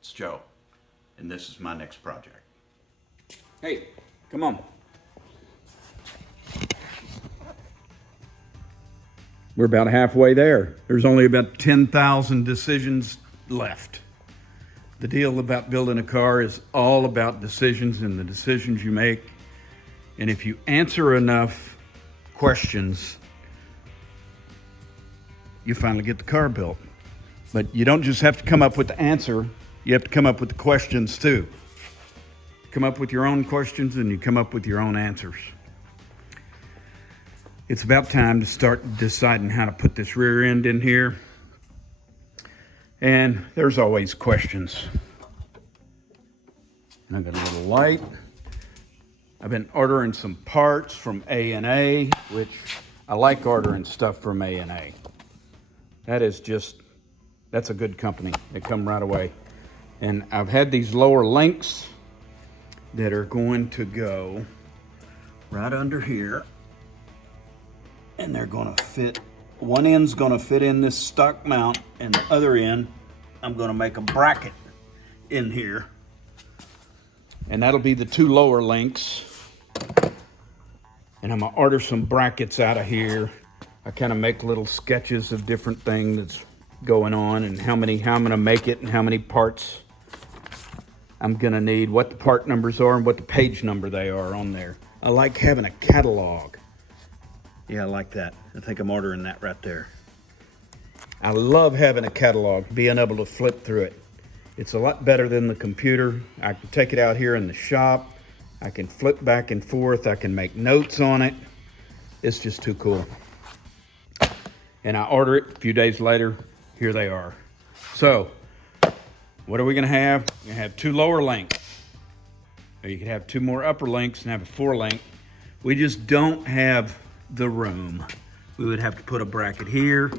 It's Joe, and this is my next project. Hey, come on. We're about halfway there. There's only about 10,000 decisions left. The deal about building a car is all about decisions and the decisions you make. And if you answer enough questions, you finally get the car built. But you don't just have to come up with the answer, you have to come up with the questions too. Come up with your own questions and you come up with your own answers. It's about time to start deciding how to put this rear end in here. And there's always questions. And I've got a little light. I've been ordering some parts from A&A, which I like ordering stuff from A&A. That's a good company. They come right away. And I've had these lower links that are going to go right under here. And they're gonna fit, one end's gonna fit in this stock mount, and the other end, I'm gonna make a bracket in here. And that'll be the two lower links. And I'm gonna order some brackets out of here. I kind of make little sketches of different things that's going on and how I'm gonna make it and how many parts I'm gonna need, what the part numbers are and what the page number they are on there. I like having a catalog. Yeah, I like that. I think I'm ordering that right there. I love having a catalog, being able to flip through it. It's a lot better than the computer. I can take it out here in the shop. I can flip back and forth. I can make notes on it. It's just too cool. And I order it a few days later. Here they are. So, what are we gonna have? We're gonna have two lower links. Or you could have two more upper links and have a 4-link. We just don't have the room. We would have to put a bracket here.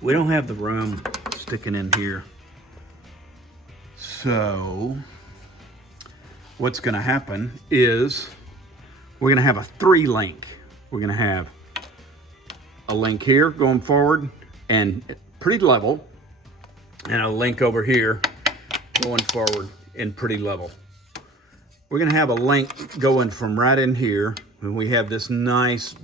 We don't have the room sticking in here. So what's gonna happen is we're gonna have a 3-link. We're gonna have a link here going forward and pretty level, and a link over here going forward and pretty level. We're gonna have a link going from right in here, and we have this nice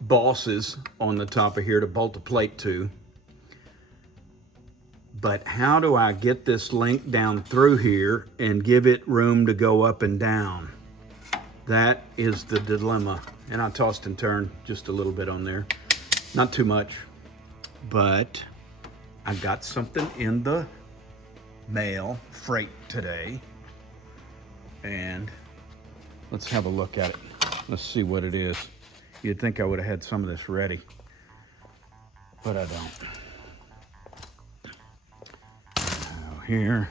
bosses on the top of here to bolt the plate to. But how do I get this link down through here and give it room to go up and down? That is the dilemma. And I tossed and turned just a little bit on there. Not too much, but I got something in the mail, freight today. And let's have a look at it. Let's see what it is. You'd think I would have had some of this ready, but I don't. Now here.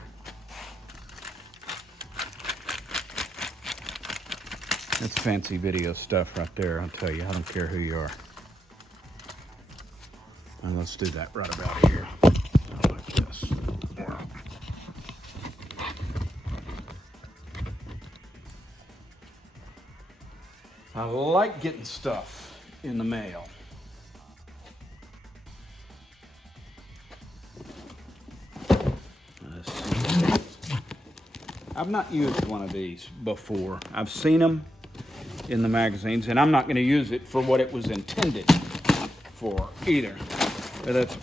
That's fancy video stuff right there, I'll tell you. I don't care who you are. And let's do that right about here. Like this. I like getting stuff in the mail. Let's see. I've not used one of these before. I've seen them in the magazines, and I'm not going to use it for what it was intended for either. But that's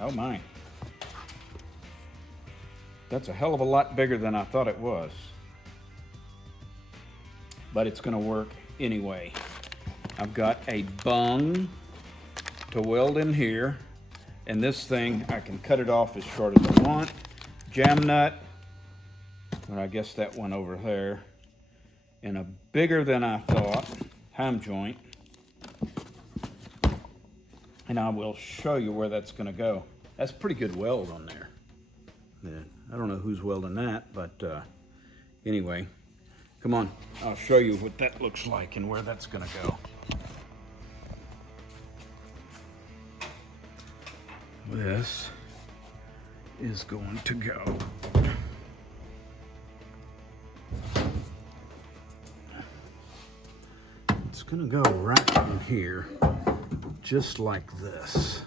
oh my. That's a hell of a lot bigger than I thought it was. But it's gonna work anyway. I've got a bung to weld in here, and this thing, I can cut it off as short as I want. Jam nut, and I guess that one over there. And a bigger than I thought ham joint. And I will show you where that's gonna go. That's a pretty good weld on there. Yeah, I don't know who's welding that, but anyway, come on, I'll show you what that looks like and where that's gonna go. This is going to go it's gonna go right in here. just like this.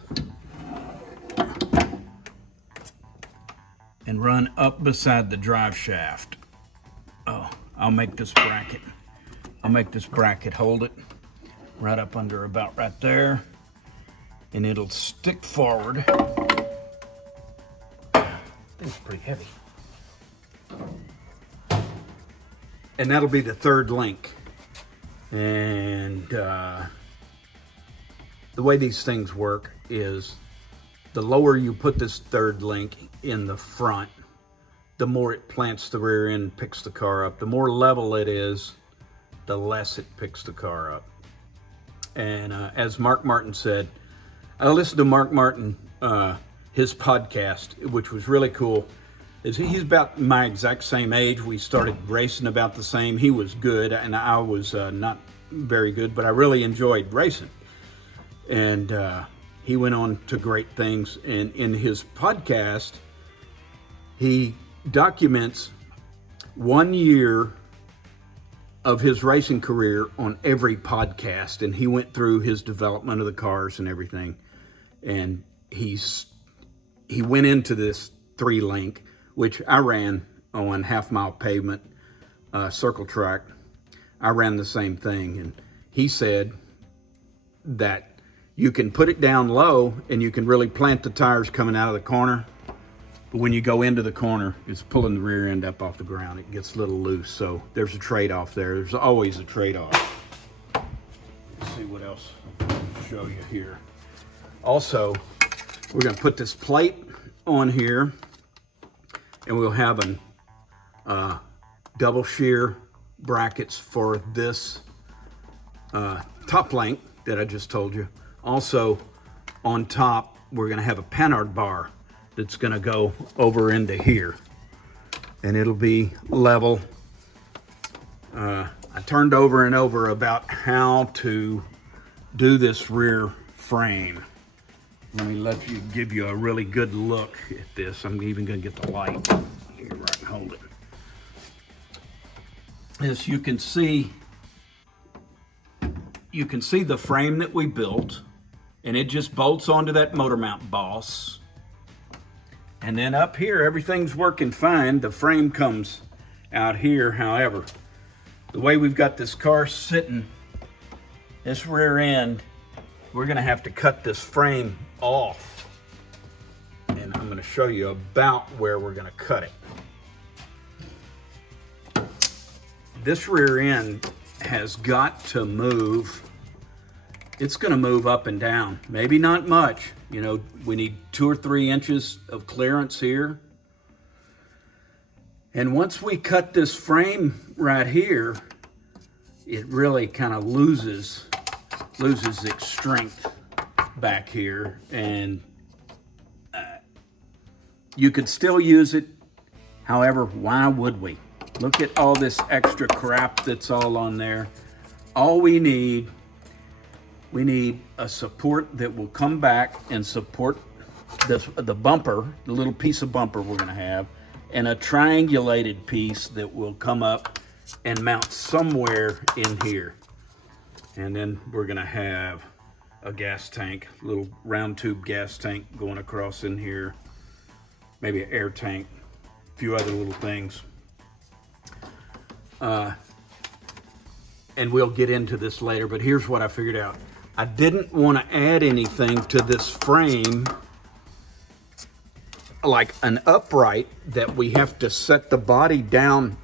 And run up beside the drive shaft. Oh, I'll make this bracket. Hold it right up under about right there. And it'll stick forward. It's pretty heavy. And that'll be the third link. And the way these things work is the lower you put this third link in the front, the more it plants the rear end, picks the car up. The more level it is, the less it picks the car up. And as Mark Martin said, I listened to Mark Martin, his podcast, which was really cool. He's about my exact same age. We started racing about the same. He was good, and I was not very good, but I really enjoyed racing. And he went on to great things. And in his podcast, he documents 1 year of his racing career on every podcast. And he went through his development of the cars and everything. And he went into this 3-link, which I ran on half-mile pavement, circle track. I ran the same thing, and he said that you can put it down low and you can really plant the tires coming out of the corner, but when you go into the corner, it's pulling the rear end up off the ground. It gets a little loose, so there's a trade-off there. There's always a trade-off. Let's see what else I can show you here. Also, we're gonna put this plate on here, and we'll have an double shear brackets for this top link that I just told you. Also, on top, we're gonna have a Panhard bar that's gonna go over into here, and it'll be level. I turned over and over about how to do this rear frame. Let me give you a really good look at this. I'm even gonna get the light here where I can hold it. As you can see the frame that we built, and it just bolts onto that motor mount boss. And then up here, everything's working fine. The frame comes out here. However, the way we've got this car sitting, this rear end, we're gonna have to cut this frame off. And I'm gonna show you about where we're gonna cut it. This rear end has got to move. It's gonna move up and down, maybe not much. You know, we need 2 or 3 inches of clearance here. And once we cut this frame right here, it really kind of loses its strength back here, and you could still use it. However, why would we? Look at all this extra crap that's all on there. All we need a support that will come back and support the bumper, the little piece of bumper we're gonna have, and a triangulated piece that will come up and mount somewhere in here. And then we're gonna have a gas tank, little round tube gas tank going across in here, maybe an air tank, a few other little things. And we'll get into this later, but here's what I figured out. I didn't want to add anything to this frame, like an upright that we have to set the body down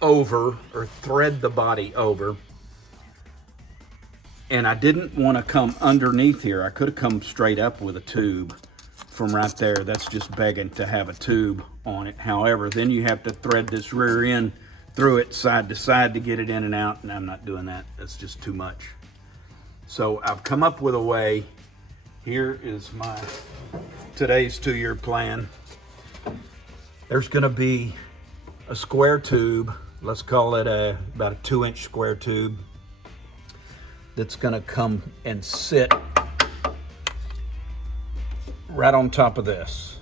over or thread the body over. And I didn't want to come underneath here. I could have come straight up with a tube from right there. That's just begging to have a tube on it. However, then you have to thread this rear end through it side to side to get it in and out, and I'm not doing that. That's just too much. So I've come up with a way. Here is today's 2-year plan. There's gonna be a square tube, let's call it about a 2-inch square tube, that's gonna come and sit right on top of this.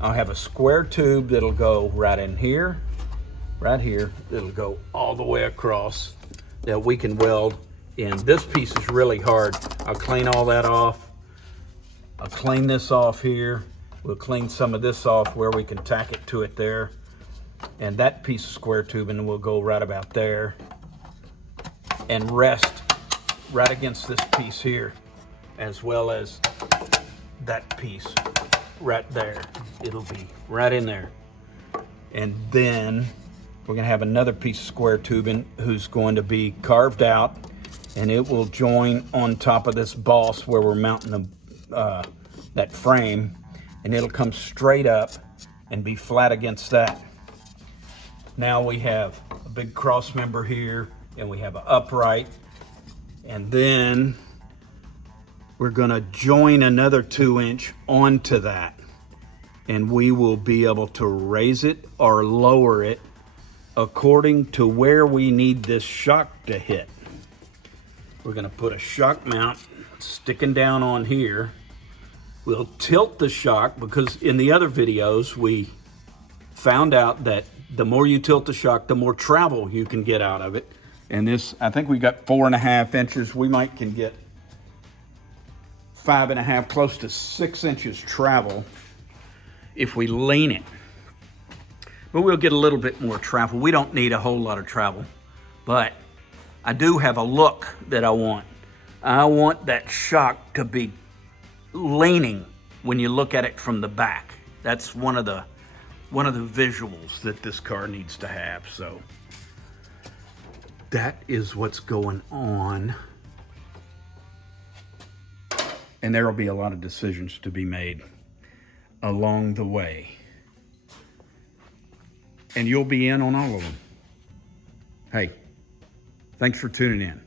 I'll have a square tube that'll go right in here, right here. It'll go all the way across, that we can weld And this piece is really hard. I'll clean all that off. I'll clean this off here. We'll clean some of this off where we can tack it to it there. And that piece of square tubing will go right about there and rest right against this piece here, as well as that piece right there. It'll be right in there. And then we're gonna have another piece of square tubing who's going to be carved out, and it will join on top of this boss where we're mounting that frame, and it'll come straight up and be flat against that. Now we have a big cross member here, and we have an upright, and then we're gonna join another 2-inch onto that, and we will be able to raise it or lower it according to where we need this shock to hit. We're gonna put a shock mount sticking down on here. We'll tilt the shock, because in the other videos we found out that the more you tilt the shock, the more travel you can get out of it. And this, I think we got 4.5 inches. We might can get 5.5, close to 6 inches travel if we lean it. But we'll get a little bit more travel. We don't need a whole lot of travel, but I do have a look that I want. I want that shock to be leaning when you look at it from the back. That's one of the visuals that this car needs to have. So that is what's going on. And there will be a lot of decisions to be made along the way. And you'll be in on all of them. Hey, thanks for tuning in.